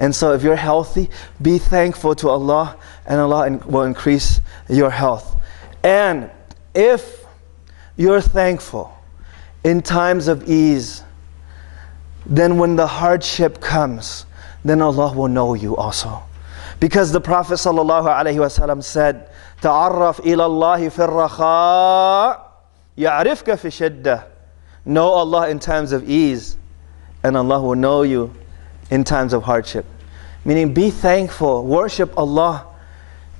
And so if you're healthy, be thankful to Allah, and Allah will increase your health. And if you're thankful in times of ease, then when the hardship comes, then Allah will know you also. Because the Prophet ﷺ said, "Ta'arraf ila Allahi fi ar-rakha, ya'rifka fi shiddah." Know Allah in times of ease, and Allah will know you in times of hardship. Meaning, be thankful, worship Allah,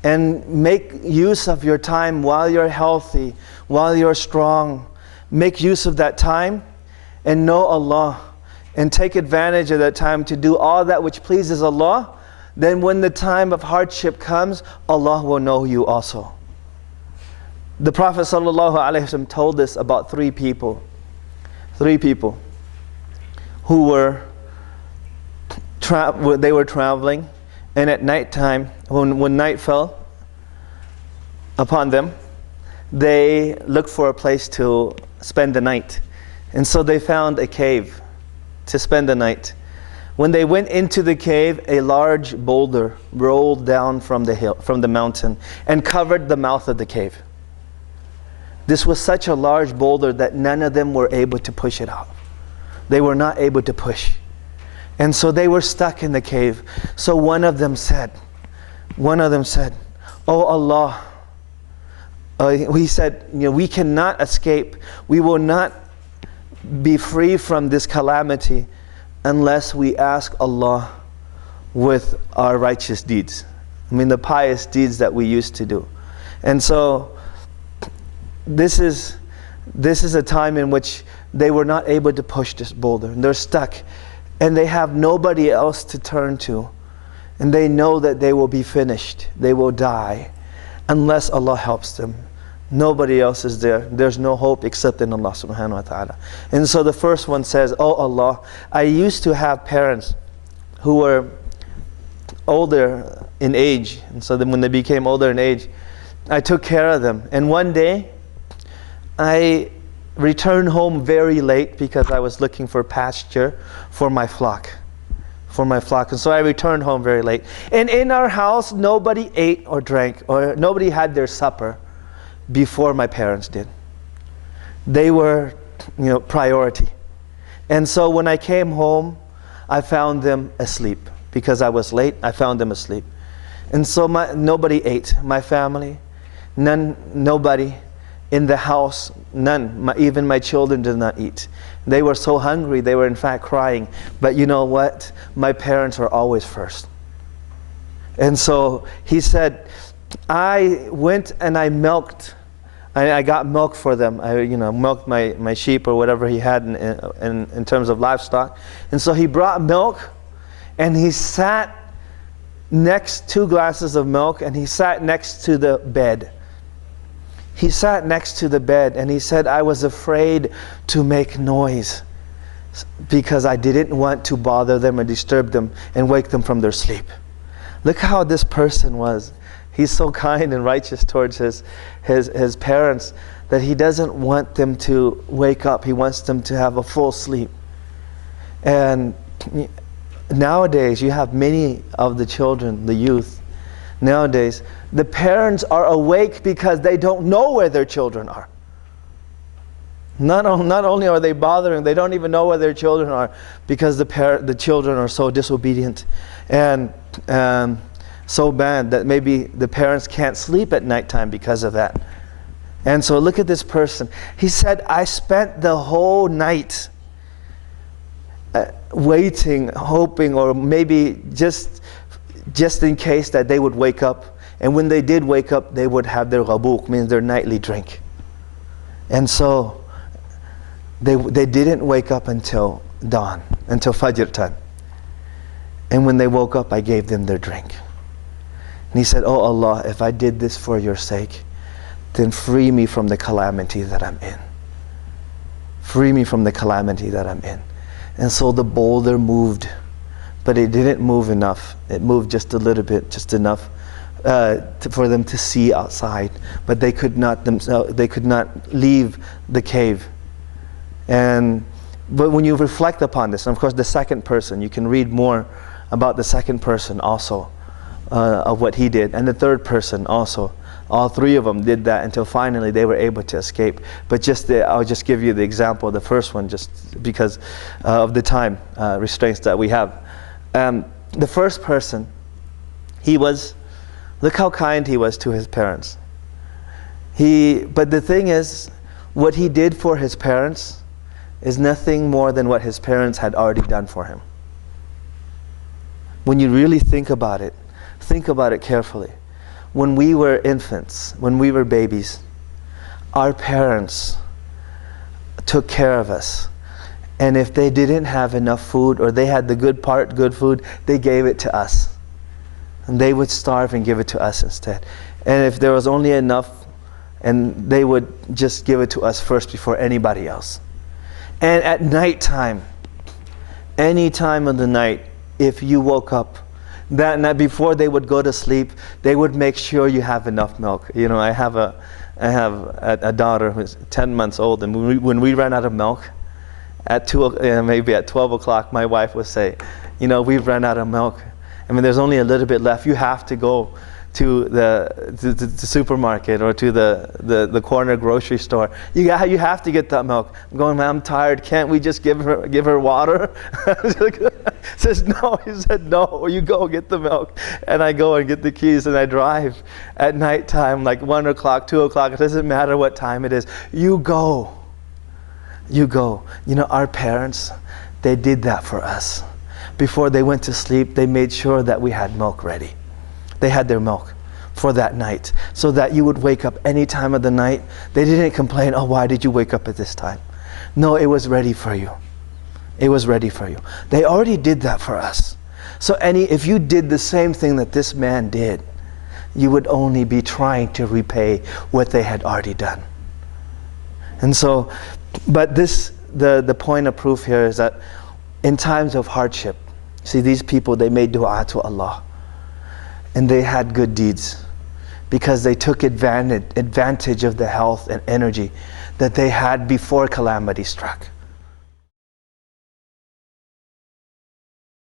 and make use of your time while you're healthy, while you're strong. Make use of that time and know Allah, and take advantage of that time to do all that which pleases Allah. Then when the time of hardship comes, Allah will know you also. The Prophet ﷺ told us about three people who were traveling, and at night time, when night fell upon them, they looked for a place to spend the night. And so they found a cave to spend the night. When they went into the cave, a large boulder rolled down from the mountain and covered the mouth of the cave. This was such a large boulder that none of them were able to push it out. They were not able to push. And so they were stuck in the cave. So one of them said, "Oh Allah," he said, "we cannot escape. We will not be free from this calamity unless we ask Allah with our righteous deeds." I mean, the pious deeds that we used to do. And so this is a time in which they were not able to push this boulder. And they're stuck. And they have nobody else to turn to. And they know that they will be finished. They will die unless Allah helps them. Nobody else is there. There's no hope except in Allah subhanahu wa ta'ala. And so the first one says, "Oh Allah, I used to have parents who were older in age. And so then when they became older in age, I took care of them. And one day, I returned home very late because I was looking for pasture for my flock. And so I returned home very late. And in our house, nobody ate or drank, or nobody had their supper before my parents did. They were, priority. And so when I came home, I found them asleep. Because I was late, I found them asleep. And so nobody ate. My family, nobody in the house, none. Even my children did not eat. They were so hungry, they were in fact crying. But you know what? My parents are always first. And so he said, I went and I milked. I got milk for them. I milked my sheep or whatever he had in terms of livestock. And so he brought milk, and he sat next 2 glasses of milk, and he sat next to the bed. He sat next to the bed, and he said, I was afraid to make noise because I didn't want to bother them or disturb them and wake them from their sleep. Look how this person was. He's so kind and righteous towards his parents that he doesn't want them to wake up. He wants them to have a full sleep. And nowadays, you have many of the children, the youth, nowadays, the parents are awake because they don't know where their children are. Not only are they bothering, they don't even know where their children are because the children are so disobedient and so bad that maybe the parents can't sleep at nighttime because of that. And so look at this person. He said, I spent the whole night waiting, hoping, or maybe just in case that they would wake up. And when they did wake up, they would have their ghabuk, means their nightly drink. And so they didn't wake up until dawn, until Fajr time. And when they woke up, I gave them their drink. And he said, oh Allah, if I did this for your sake, then free me from the calamity that I'm in. Free me from the calamity that I'm in. And so the boulder moved, but it didn't move enough. It moved just a little bit, just enough for them to see outside. But they could not leave the cave. But when you reflect upon this, and of course the second person, you can read more about the second person also, of what he did, and the third person also. All three of them did that until finally they were able to escape. But I'll just give you the example of the first one, just because of the time restraints that we have. The first person, look how kind he was to his parents. But the thing is, what he did for his parents is nothing more than what his parents had already done for him. When you really think about it carefully. When we were infants, when we were babies, our parents took care of us. And if they didn't have enough food, or they had the good food, they gave it to us. And they would starve and give it to us instead. And if there was only enough, and they would just give it to us first before anybody else. And at nighttime, any time of the night, if you woke up, that night before they would go to sleep, they would make sure you have enough milk. You know, I have a daughter who's 10 months old, and when we ran out of milk, maybe at 12 o'clock, my wife would say, you know, we've run out of milk. I mean, there's only a little bit left. You have to go to the supermarket or to the corner grocery store. You have to get that milk. I'm going, man, I'm tired. Can't we just give her water? Says no. He said no. You go get the milk, and I go and get the keys, and I drive at nighttime, like 1 o'clock, 2 o'clock. It doesn't matter what time it is. You go. You go. You know, our parents, they did that for us. Before they went to sleep, they made sure that we had milk ready. They had their milk for that night, so that you would wake up any time of the night. They didn't complain, oh, why did you wake up at this time? No, it was ready for you. It was ready for you. They already did that for us. So if you did the same thing that this man did, you would only be trying to repay what they had already done. And so, but the point of proof here is that in times of hardship, see, these people, they made dua to Allah. And they had good deeds because they took advantage of the health and energy that they had before calamity struck.